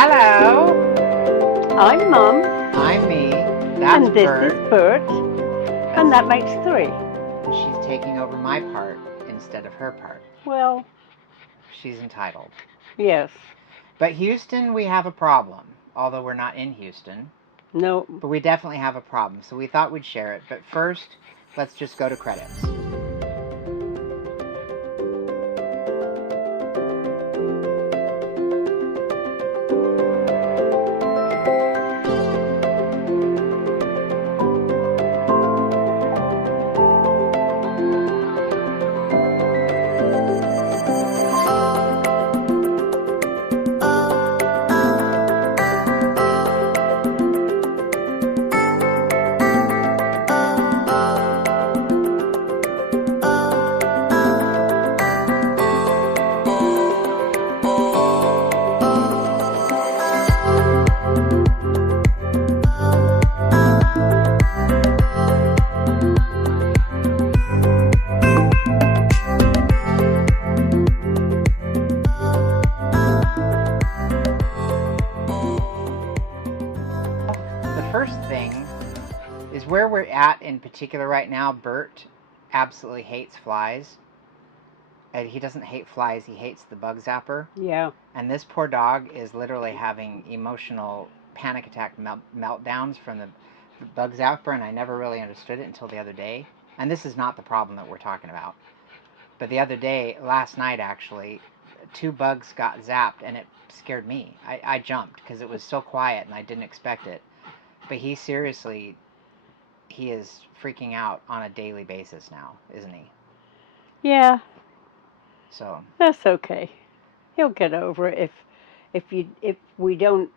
Hello, I'm Mum, I'm me. That's and this is Bert. Bert, and that makes three. And she's taking over my part instead of her part. Well, She's entitled. yes. But Houston, we have a problem. Although we're not in Houston, No. but we definitely have a problem. So we thought we'd share it. But first, let's just go to credits. The first thing is where we're at in particular right now. Bert absolutely hates flies. And he doesn't hate flies, he hates the bug zapper. Yeah. And this poor dog is literally having emotional panic attack meltdowns from the bug zapper, and I never really understood it until the other day. And this is not the problem that we're talking about. But the other day, last night actually, 2 bugs got zapped, and it scared me. I jumped because it was so quiet and I didn't expect it. But he is freaking out on a daily basis now, isn't he? Yeah, So that's okay. He'll get over it if we don't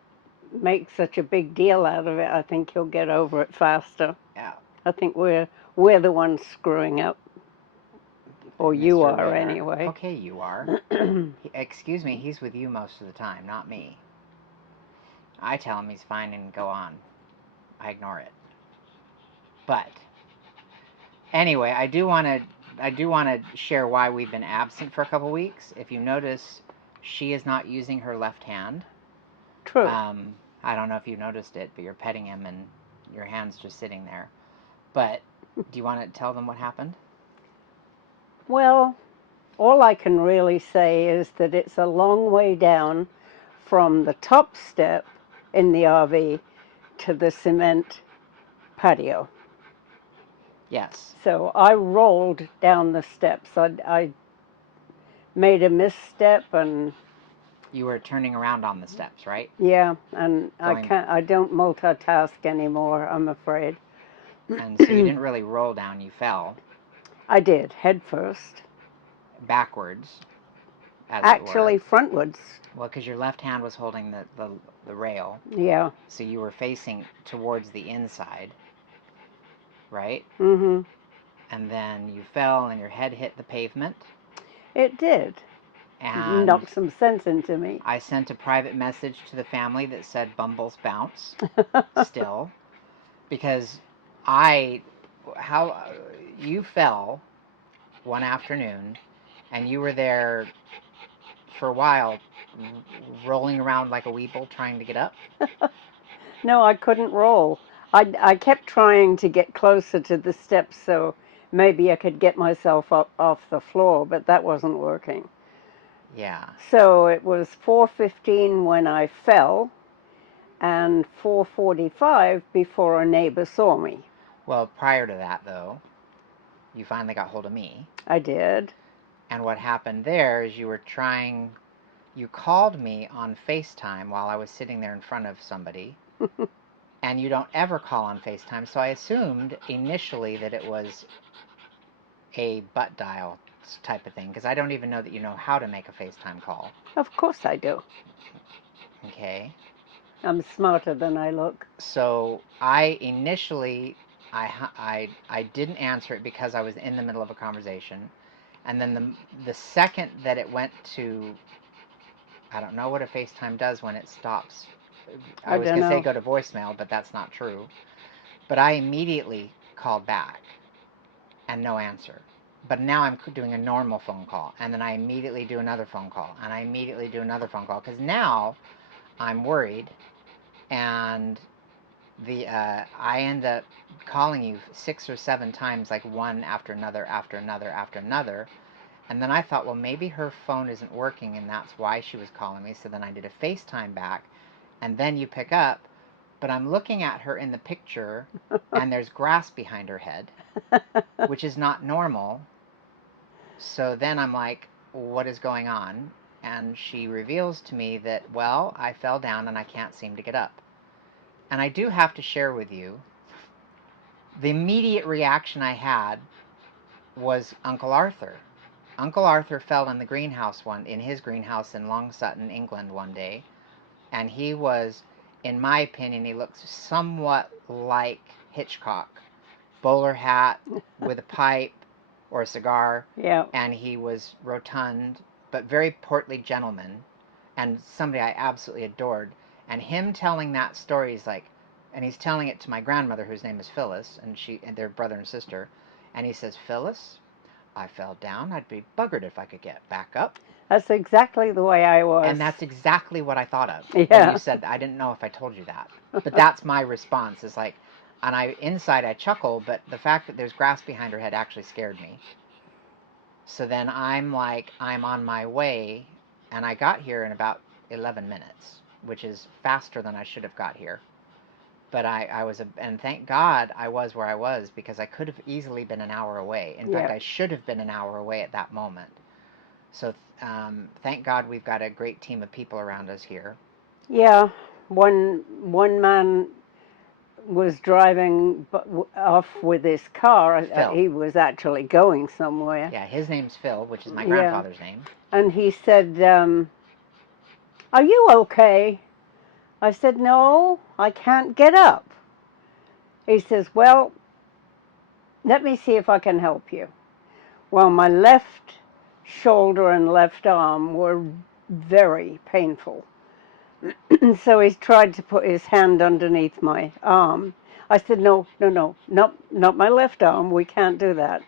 make such a big deal out of it. I think he'll get over it faster. yeah, I think we're the ones screwing up, or you Mr. are Ritter. anyway. Okay, you are. Excuse me, he's with you most of the time, not me. I tell him he's fine and go on. I ignore it. But anyway, I do want to share why we've been absent for a couple weeks. If you notice, she is not using her left hand. True. I don't know if you noticed it, but you're petting him and your hand's just sitting there. But do you want to tell them what happened? Well, all I can really say is that it's a long way down from the top step in the RV to the cement patio. Yes. So I rolled down the steps. I made a misstep, and You were turning around on the steps, right? yeah, and Going- I don't multitask anymore, I'm afraid. And so you didn't really roll down, you fell I did, head first. backwards, as Actually, it frontwards. were. Well, because your left hand was holding the rail, Yeah. so you were facing towards the inside, right? Mhm. And then you fell and your head hit the pavement. It did. And Knocked some sense into me. I sent a private message to the family that said Bumbles bounce still, because you fell one afternoon and you were there for a while rolling around like a weeble trying to get up. No, I couldn't roll. I kept trying to get closer to the steps so maybe I could get myself up off the floor, but that wasn't working. Yeah. So it was 4:15 when I fell, and 4:45 before a neighbor saw me. Well, prior to that, though, you finally got hold of me. I did. And what happened there is you called me on FaceTime while I was sitting there in front of somebody. And you don't ever call on FaceTime, so I assumed initially that it was a butt dial type of thing, because I don't even know that you know how to make a FaceTime call. Of course I do. Okay. I'm smarter than I look. So I initially, I didn't answer it because I was in the middle of a conversation. And then the second that it went to, I don't know what a FaceTime does when it stops. I was going to say go to voicemail, but that's not true. But I immediately called back and no answer. But now I'm doing a normal phone call, and then I immediately do another phone call, and I immediately do another phone call, because now I'm worried, and I end up calling you 6 or 7 times, like one after another, after another, after another. And then I thought, well, maybe her phone isn't working, and that's why she was calling me. So then I did a FaceTime back, and then you pick up. But I'm looking at her in the picture, and there's grass behind her head, which is not normal. So then I'm like, what is going on? And she reveals to me that, well, I fell down and I can't seem to get up. And I do have to share with you, the immediate reaction I had was Uncle Arthur. Uncle Arthur fell in his greenhouse in Long Sutton, England one day, and he was, in my opinion, he looks somewhat like Hitchcock. Bowler hat with a pipe or a cigar, Yeah. and he was rotund, but very portly gentleman, and somebody I absolutely adored. And him telling that story is like, and he's telling it to my grandmother, whose name is Phyllis, and they're brother and sister, and he says, Phyllis, I fell down. I'd be buggered if I could get back up. That's exactly the way I was. And that's exactly what I thought of. Yeah. When you said, I didn't know if I told you that. But that's my response, is like, and inside I chuckle, but the fact that there's grass behind her head actually scared me. So then I'm like, I'm on my way, and I got here in about 11 minutes, which is faster than I should have got here. But and thank God I was where I was, because I could have easily been an hour away. In fact, I should have been an hour away at that moment. So thank God we've got a great team of people around us here. Yeah, one man was driving off with his car. He was actually going somewhere. Yeah, his name's Phil, which is my grandfather's name. And he said, are you okay? I said, no, I can't get up. He says, well, let me see if I can help you. Well, my left shoulder and left arm were very painful. So he tried to put his hand underneath my arm. I said, no, not my left arm. We can't do that.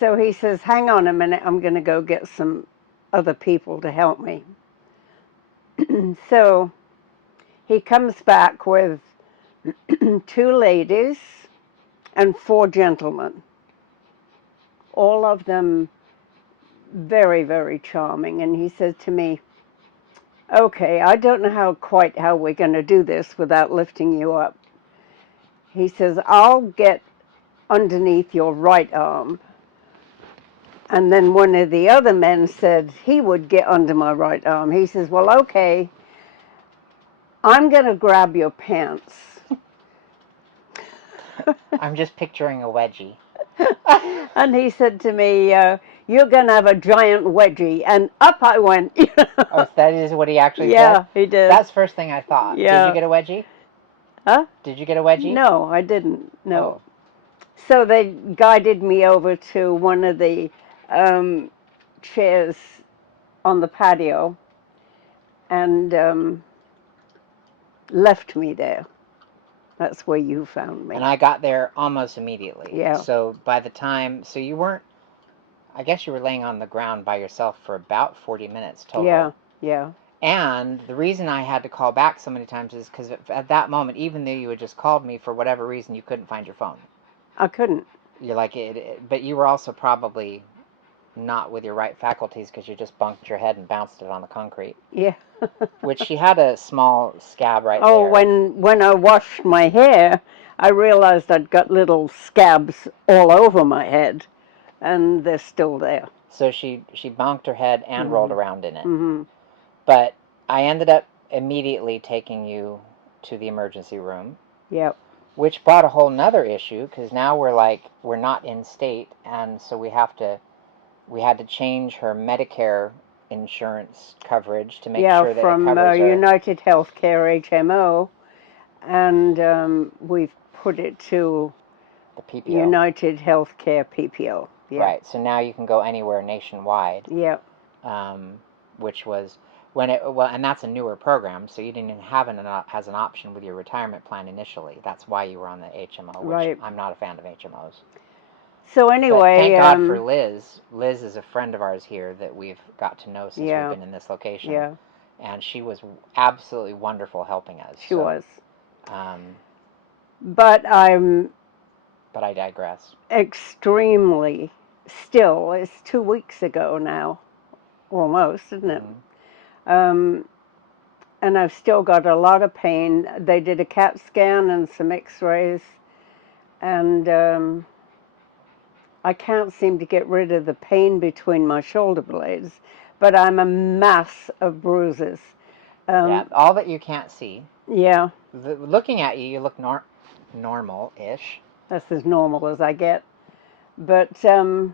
So he says, hang on a minute. I'm going to go get some other people to help me. So he comes back with 2 ladies and 4 gentlemen. All of them very, very charming. And he said to me, okay, I don't know quite how we're going to do this without lifting you up. He says, I'll get underneath your right arm. And then one of the other men said he would get under my right arm. He says, well, okay, I'm going to grab your pants. I'm just picturing a wedgie. And he said to me, you're going to have a giant wedgie. And up I went. Oh, that is what he actually said? Yeah, he did. That's the first thing I thought. Yeah. Did you get a wedgie? Huh? Did you get a wedgie? No, I didn't. No. Oh. So they guided me over to one of the chairs on the patio and left me there. That's where you found me. And I got there almost immediately. Yeah. So by the time, so you weren't, I guess you were laying on the ground by yourself for about 40 minutes total. Yeah, yeah. And the reason I had to call back so many times is because at that moment, even though you had just called me, for whatever reason, you couldn't find your phone. I couldn't. You're like, but you were also probably not with your right faculties, because you just bunked your head and bounced it on the concrete. Yeah. Which she had a small scab right there. Oh, when I washed my hair, I realized I'd got little scabs all over my head, and they're still there. So she bonked her head and rolled around in it. Mm-hmm. But I ended up immediately taking you to the emergency room. Yep. Which brought a whole nother issue, because now we're not in state, and so we had to change her Medicare insurance coverage to make sure that from it covers her. United Healthcare HMO, and we've put it to The PPO. United Healthcare PPO. Yeah. Right. So now you can go anywhere nationwide. Yep. Which was and that's a newer program, so you didn't even have it as an option with your retirement plan initially. That's why you were on the HMO, which Right. I'm not a fan of HMOs. So anyway, but thank God for Liz. Liz is a friend of ours here that we've got to know since Yeah. we've been in this location. Yeah. and she was absolutely wonderful helping us. She was. Um, But I'm but I digress. extremely still. It's 2 weeks ago now, almost, isn't it? Mhm. And I've still got a lot of pain. They did a CAT scan and some X-rays, and I can't seem to get rid of the pain between my shoulder blades. But I'm a mass of bruises. Yeah, all that you can't see. Yeah, Looking at you, you look normal-ish. that's as normal as I get. But So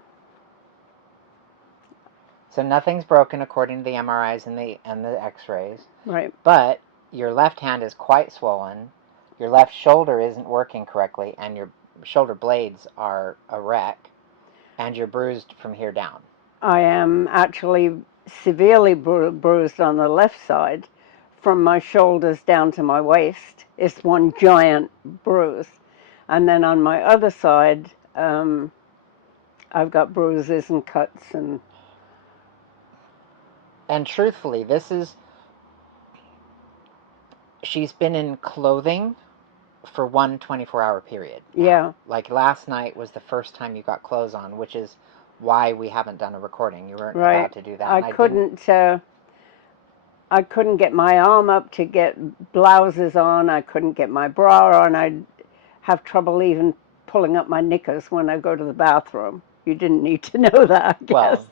nothing's broken according to the MRIs and the X-rays. right, But your left hand is quite swollen. Your left shoulder isn't working correctly, and your shoulder blades are a wreck, and you're bruised from here down. I am actually severely bruised on the left side, from my shoulders down to my waist. It's one giant bruise, and then on my other side, I've got bruises and cuts and. And truthfully, she's been in clothing for one 24-hour period. Yeah. Like last night was the first time you got clothes on, which is why we haven't done a recording. You weren't Right. allowed to do that. I couldn't. I couldn't get my arm up to get blouses on. I couldn't get my bra on. I'd have trouble even pulling up my knickers when I go to the bathroom. You didn't need to know that, I guess. Well,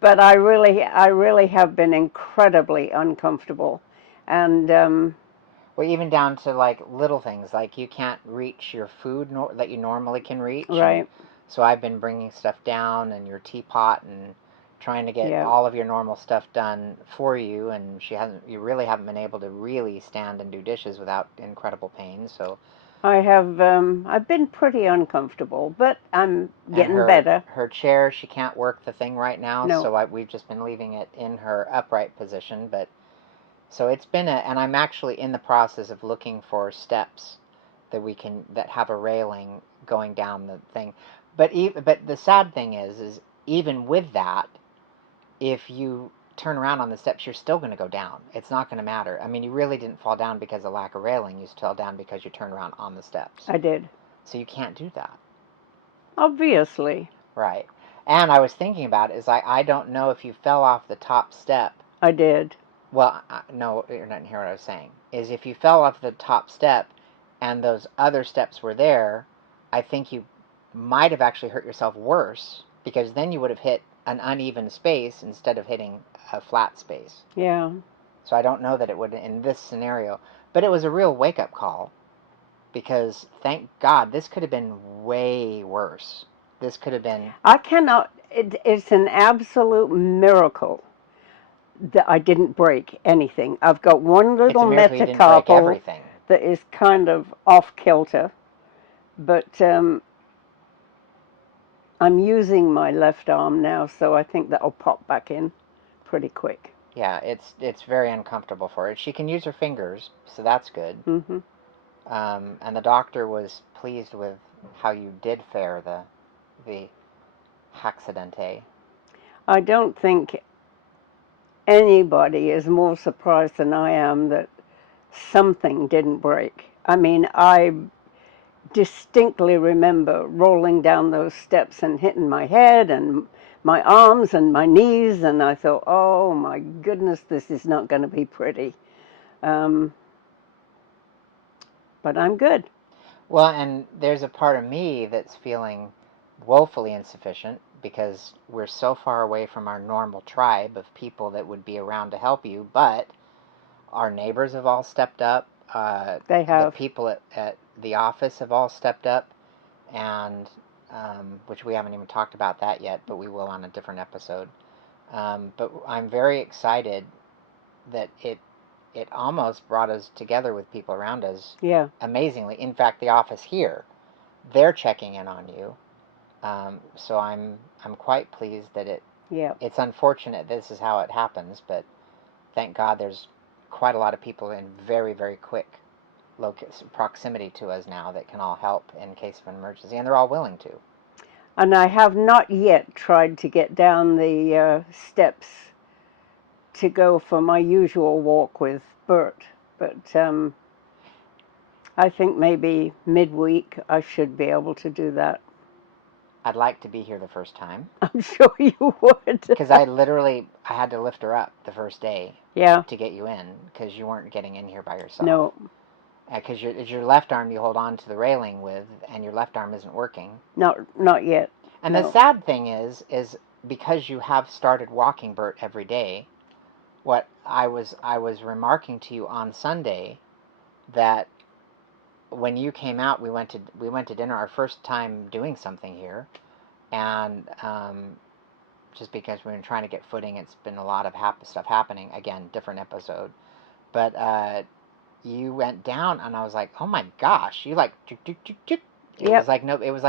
but I really have been incredibly uncomfortable, and well, even down to like little things, like you can't reach your food that you normally can reach. right. So I've been bringing stuff down and your teapot and trying to get Yeah. all of your normal stuff done for you, and you really haven't been able to really stand and do dishes without incredible pain. So I have I've been pretty uncomfortable, but I'm getting better. Her chair, she can't work the thing right now, No. so we've just been leaving it in her upright position. But so it's been and I'm actually in the process of looking for steps that have a railing going down the thing. But the sad thing is even with that, if you turn around on the steps, you're still going to go down. It's not going to matter. I mean, you really didn't fall down because of lack of railing. You fell down because you turned around on the steps. I did. So you can't do that. Obviously. Right. And I was thinking about it, is I don't know if you fell off the top step. I did. Well, no, you're not hearing what I was saying. Is if you fell off the top step and those other steps were there, I think you might have actually hurt yourself worse, because then you would have hit an uneven space instead of hitting a flat space. Yeah. So I don't know that it would in this scenario. But it was a real wake-up call, because thank God, this could have been way worse. This could have been... I cannot, it's an absolute miracle that I didn't break anything. I've got one little metacarpal that is kind of off kilter, but I'm using my left arm now, so I think that'll pop back in pretty quick. Yeah, it's very uncomfortable for her. She can use her fingers, so that's good. Mm-hmm. And the doctor was pleased with how you did fare the accidente. I don't think anybody is more surprised than I am that something didn't break. I mean, I distinctly remember rolling down those steps and hitting my head and my arms and my knees, and I thought, oh my goodness, this is not going to be pretty. But I'm good. Well, and there's a part of me that's feeling woefully insufficient, because we're so far away from our normal tribe of people that would be around to help you, but our neighbors have all stepped up. They have. The people at the office have all stepped up, and which we haven't even talked about that yet, but we will on a different episode. But I'm very excited that it almost brought us together with people around us. Yeah. Amazingly. In fact, the office here, they're checking in on you. So I'm quite pleased that it's unfortunate this is how it happens, but thank God there's quite a lot of people in very, very quick proximity to us now that can all help in case of an emergency, and they're all willing to. And I have not yet tried to get down the steps to go for my usual walk with Bert, but I think maybe midweek I should be able to do that. I'd like to be here the first time. I'm sure you would. Because I had to lift her up the first day Yeah, to get you in, because you weren't getting in here by yourself. no, Because it's your left arm you hold on to the railing with, and your left arm isn't working. not yet. And No. the sad thing is because you have started walking Bert every day, what I was remarking to you on Sunday, that when you came out, we went to dinner, our first time doing something here, and just because we've been trying to get footing, it's been a lot of stuff happening. Again, different episode, but you went down, and I was like, oh my gosh, you like it Yep. was like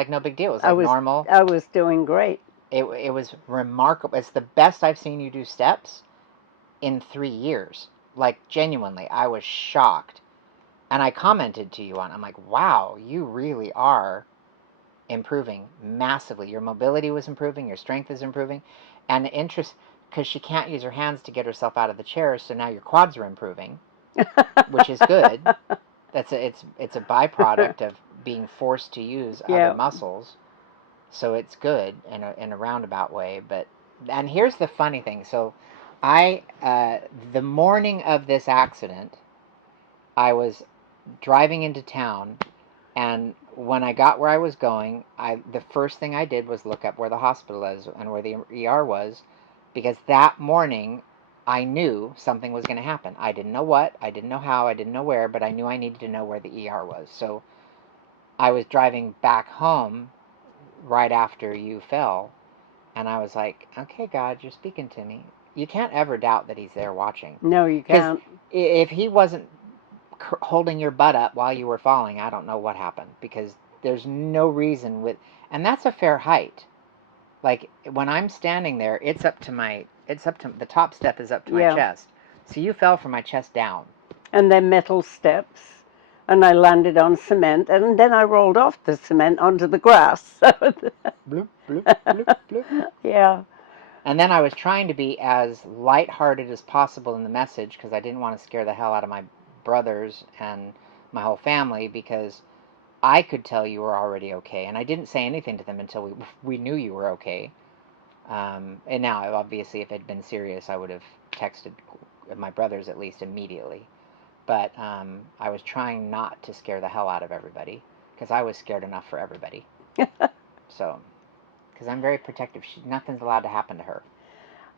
no big deal. It was I like was normal. I was doing great. It was remarkable. It's the best I've seen you do steps in 3 years. Like, genuinely, I was shocked. And I commented to you on, I'm like, wow, you really are improving massively. Your mobility was improving, your strength is improving, and because she can't use her hands to get herself out of the chair, so now your quads are improving, which is good. It's a byproduct of being forced to use Yeah. other muscles, so it's good in a roundabout way. And here's the funny thing. So the morning of this accident, I was driving into town, and when I got where I was going, the first thing I did was look up where the hospital is and where the ER was, because that morning I knew something was going to happen. I didn't know what, I didn't know how, I didn't know where, but I knew I needed to know where the ER was. So I was driving back home right after you fell, and I was like, okay, God, you're speaking to me. You can't ever doubt that he's there watching. No, you Because can't. if he wasn't holding your butt up while you were falling, I don't know what happened, because there's no reason and that's a fair height. Like, when I'm standing there, the top step is up to my Yeah. chest. So you fell from my chest down. And then metal steps, and I landed on cement, and then I rolled off the cement onto the grass. Bloop, bloop, bloop, bloop. Yeah. And then I was trying to be as lighthearted as possible in the message, because I didn't want to scare the hell out of my brothers and my whole family, because I could tell you were already okay, and I didn't say anything to them until we knew you were okay. And now, obviously, if it had been serious, I would have texted my brothers at least immediately. But I was trying not to scare the hell out of everybody, because I was scared enough for everybody. So, because I'm very protective. Nothing's allowed to happen to her.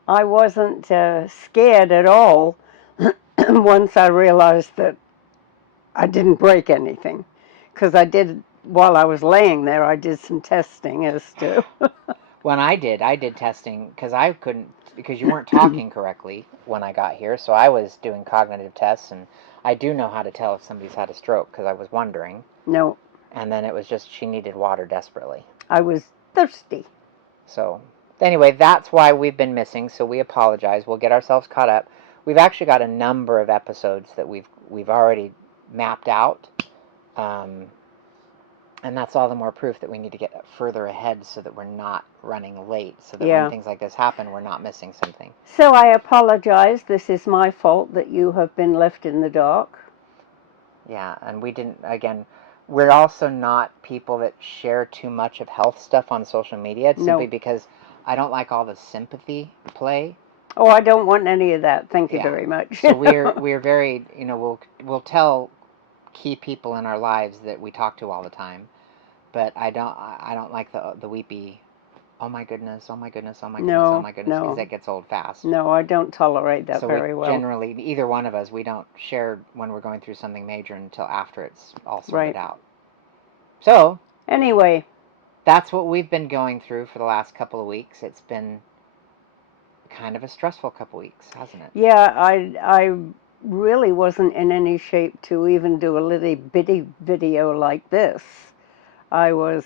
I wasn't scared at all once I realized that I didn't break anything, because while I was laying there, I did some testing as to. When I did testing, because you weren't talking correctly when I got here, so I was doing cognitive tests, and I do know how to tell if somebody's had a stroke, because I was wondering. No. And then it was just she needed water desperately. I was thirsty. So, anyway, that's why we've been missing, so we apologize. We'll get ourselves caught up. We've actually got a number of episodes that we've already mapped out. And that's all the more proof that we need to get further ahead, so that we're not running late, so that when things like this happen, we're not missing something. So I apologize. This is my fault that you have been left in the dark. Yeah, and we're also not people that share too much of health stuff on social media, simply because I don't like all the sympathy play. Oh, I don't want any of that. Thank you very much. So we're very, we'll tell key people in our lives that we talk to all the time, but I don't like the weepy, oh my goodness, oh my goodness, oh my goodness, oh my goodness, because that gets old fast. No, I don't tolerate that very well. Generally, either one of us, we don't share when we're going through something major until after it's all sorted out. So anyway, that's what we've been going through for the last couple of weeks. It's been kind of a stressful couple of weeks, hasn't it? Yeah, I really wasn't in any shape to even do a little bitty video like this. I was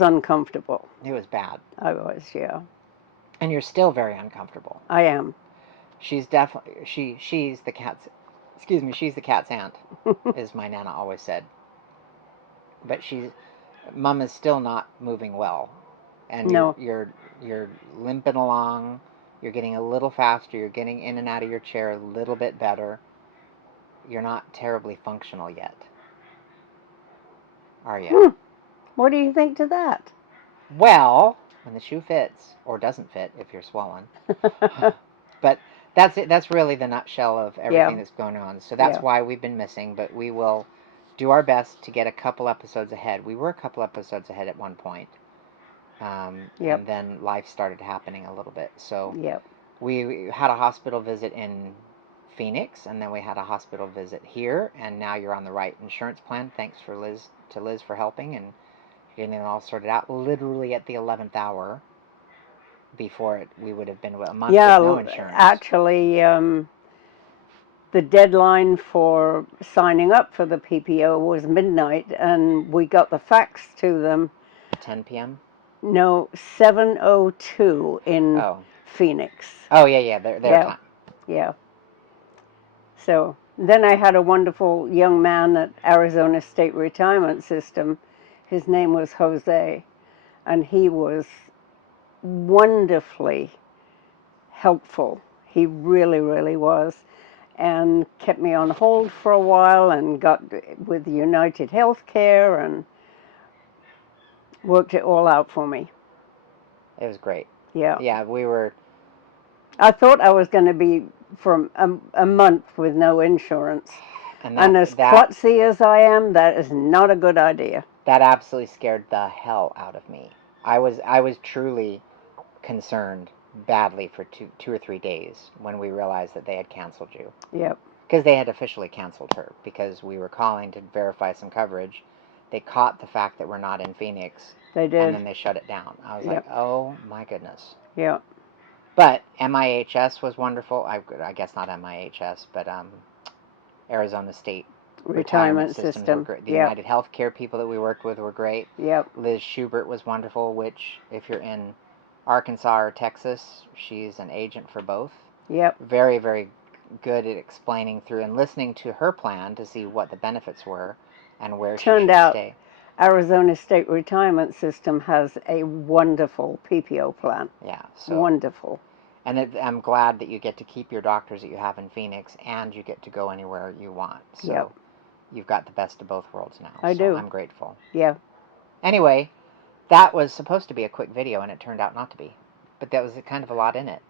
uncomfortable. It was bad. I was, yeah. And you're still very uncomfortable. I am. She's definitely she's the cat's she's the cat's aunt, as my Nana always said. But Mum is still not moving well, and you're limping along. You're getting a little faster. You're getting in and out of your chair a little bit better. You're not terribly functional yet. Are you? What do you think to that? Well, when the shoe fits, or doesn't fit if you're swollen. But that's it. That's really the nutshell of everything that's going on. So that's why we've been missing, but we will do our best to get a couple episodes ahead. We were a couple episodes ahead at one point. And then life started happening a little bit. So we had a hospital visit in Phoenix, and then we had a hospital visit here, and now you're on the right insurance plan. Thanks for Liz for helping and getting it all sorted out. Literally at the 11th hour, before we would have been a month with no insurance. Actually, the deadline for signing up for the PPO was midnight, and we got the fax to them. 10 p.m. No, 7:02 in Phoenix. Oh yeah, their time. Yeah. So then I had a wonderful young man at Arizona State Retirement System. His name was Jose, and he was wonderfully helpful. He really, really was, and kept me on hold for a while and got with United Healthcare and worked it all out for me. It was great. Yeah. Yeah, we were... I thought I was going to be for a month with no insurance. And as klutzy as I am, that is not a good idea. That absolutely scared the hell out of me. I was truly concerned badly for two or 3 days when we realized that they had canceled you. Yep. Because they had officially canceled her because we were calling to verify some coverage. They caught the fact that we're not in Phoenix. They did. And then they shut it down. I was like, oh my goodness. Yeah. But MIHS was wonderful. I guess not MIHS, but Arizona State Retirement Systems were great. The United Healthcare people that we worked with were great. Yep. Liz Schubert was wonderful, which if you're in Arkansas or Texas, she's an agent for both. Yep. Very, very good at explaining through and listening to her plan to see what the benefits were and where she should stay. Arizona State Retirement System has a wonderful PPO plan. Yeah. So wonderful. And I'm glad that you get to keep your doctors that you have in Phoenix, and you get to go anywhere you want. So you've got the best of both worlds now. I do. I'm grateful. Yeah. Anyway, that was supposed to be a quick video, and it turned out not to be. But that was kind of a lot in it.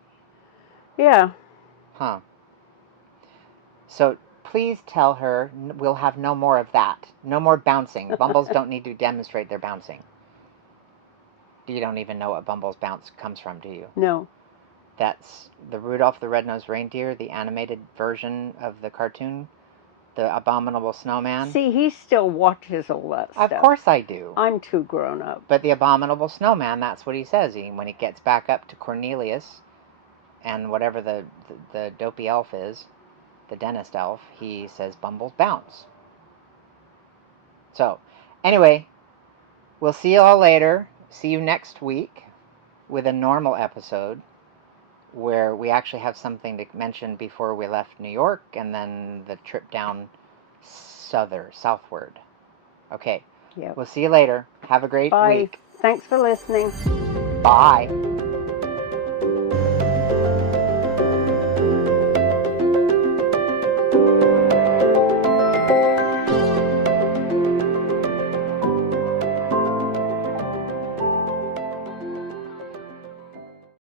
Yeah. Huh. So please tell her we'll have no more of that. No more bouncing. Bumbles don't need to demonstrate their bouncing. You don't even know what Bumble's bounce comes from, do you? No. That's the Rudolph the Red-Nosed Reindeer, the animated version of the cartoon, the Abominable Snowman. See, he still watches all that stuff. Of course I do. I'm too grown up. But the Abominable Snowman, that's what he says. When he gets back up to Cornelius and whatever the dopey elf is, the dentist elf, he says Bumbles bounce. So, anyway, we'll see you all later. See you next week with a normal episode where we actually have something to mention before we left New York and then the trip down southward. Okay. Yep. We'll see you later. Have a great week. Thanks for listening. Bye.